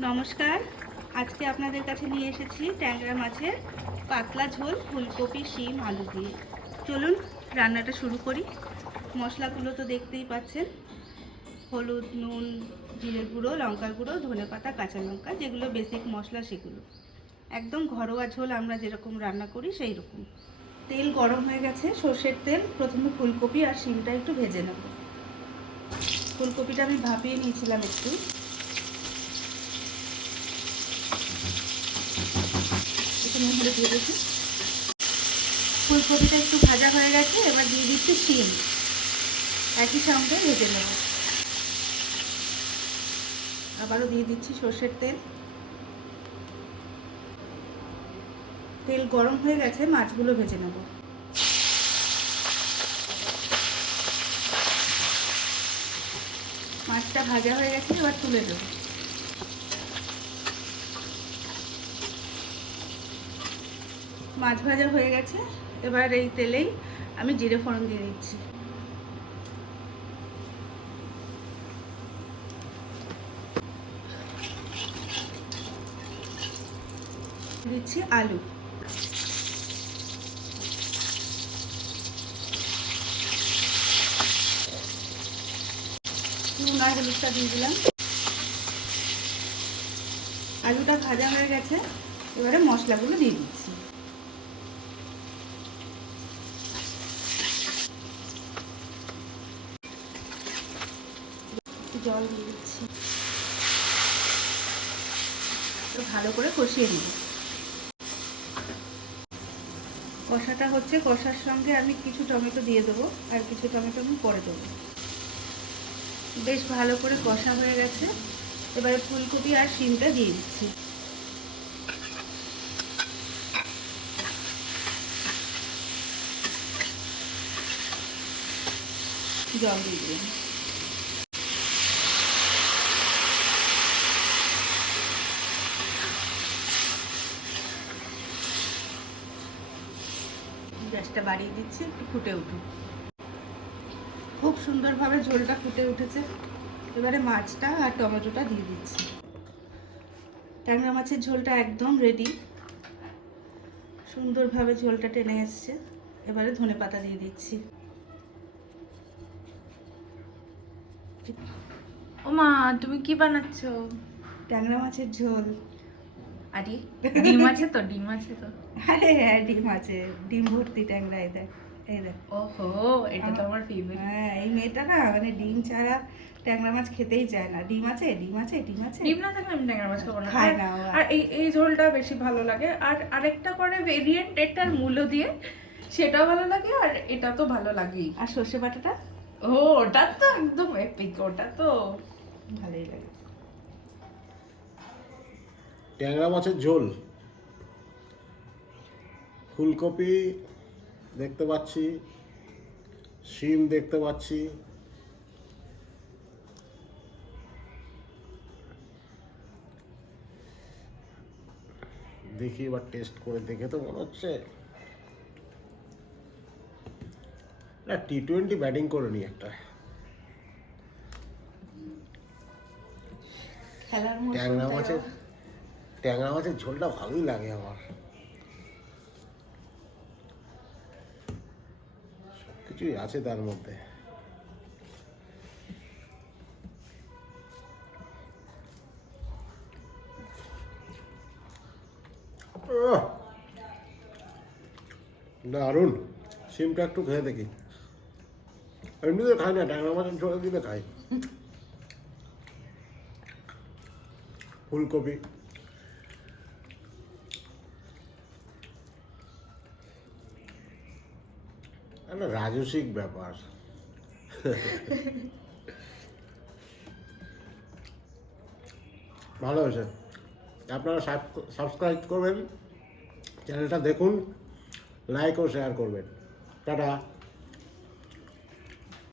নমস্কার। আজকে আপনাদের কাছে নিয়ে এসেছি ট্যাংরা মাছের পাতলা ঝোল ফুলকপি, শিম, আলু দিয়ে। চলুন রান্নাটা শুরু করি। মশলাগুলো তো দেখতেই পাচ্ছেন, হলুদ, নুন, জিরে গুঁড়ো, লঙ্কার গুঁড়ো, ধনেপাতা, কাঁচা লঙ্কা, যেগুলো বেসিক মশলা সেগুলো। একদম ঘরোয়া ঝোল আমরা যেরকম রান্না করি সেই রকম। তেল গরম হয়ে গেছে, সর্ষের তেল। প্রথমে ফুলকপি আর শিমটা একটু ভেজে নেব। ফুলকপিটা আমি ভাপিয়ে নিয়েছিলাম একটু। নুন হলে দিয়ে দিচ্ছি। ফুলকপিটা একটু ভাজা হয়ে গেছে, এবার দিয়ে দিচ্ছি শিম। একই সঙ্গে ভেজে নেব। আবারও দিয়ে দিচ্ছি সর্ষের তেল। তেল গরম হয়ে গেছে, মাছগুলো ভেজে নেব। মাছটা ভাজা হয়ে গেছে, এবার তুলে দেব। মাছ ভাজা হয়ে গেছে, এবার এই তেলেই আমি জিরে ফোড়ন দিয়ে দিচ্ছি। দিচ্ছি আলু। নুন আর হলুদটা দিয়ে দিলাম। আলুটা ভাজা হয়ে গেছে, এবারে মশলাগুলো দিয়ে দিচ্ছি। জল দিয়ে দিচ্ছি। ভালো করে কষিয়ে নিব। কষাটা হচ্ছে, কষার সঙ্গে আমি কিছু টমেটো দিয়ে দেবো, আর কিছু টমেটো আমি পরে দেবো। বেশ ভালো করে কষা হয়ে গেছে, এবারে ফুলকপি আর শিমটা দিয়ে দিচ্ছি। জল দিয়ে দিলাম। গ্যাসটা বাড়িয়ে দিচ্ছি, একটু ফুটে উঠুক। খুব সুন্দরভাবে ঝোলটা ফুটে উঠেছে। এবারে মাছটা আর টমেটোটা দিয়ে দিচ্ছি। ট্যাংরা মাছের ঝোলটা একদম রেডি। সুন্দরভাবে ঝোলটা টেনে এসছে। এবারে ধনেপাতা দিয়ে দিচ্ছি। ও মা, তুমি কি বানাচ্ছো? ট্যাংরা মাছের ঝোল। আরে ডিম আছে তো, ডিম আছে তো। আরে হ্যাঁ, ডিম আছে, ডিম ভর্তি ট্যাংরা। এই দেখ, এই দেখ। ওহো, এটা তো আমার ফেভারিট। হ্যাঁ, এই মেয়েটা না মানে ডিম ছাড়া ট্যাংরা মাছ খেতেই চায় না। ডিম আছে, ডিম আছে, ডিম আছে। ডিম না থাকলে আমি ট্যাংরা মাছ খাবো না। খায় না ও। আর এই এই ঝোলটা বেশি ভালো লাগে। আর আরেকটা করে ভেরিয়েন্ট এটার মূলো দিয়ে, সেটা ভালো লাগে। আর এটা তো ভালো লাগেই। আর সর্ষে বাটাটা ও, ওটা তো একদম এপিক, ওটা তো ভালোই লাগে। ট্যাংরা মাছের ঝোল, ফুলকপি দেখতে পাচ্ছি, শিম দেখতে পাচ্ছি, দেখি এবার টেস্ট করে দেখে তো মনে হচ্ছে না T20 ব্যাটিং করে নি একটা। খেলার ট্যাংরা মাছের ঝোলটা ভালোই লাগে আমার। কিছুই আছে তার মধ্যে। দারুণ। শিমটা একটু খেয়ে দেখি। এমনিতে খাই না, ট্যাংরা মাছের ঝোল দিলে খাই। ফুলকপি একটা রাজসিক ব্যাপার। ভালো হয়েছে। আপনারা সাবস্ক্রাইব করবেন, চ্যানেলটা দেখুন, লাইক ও শেয়ার করবেন। টাটা।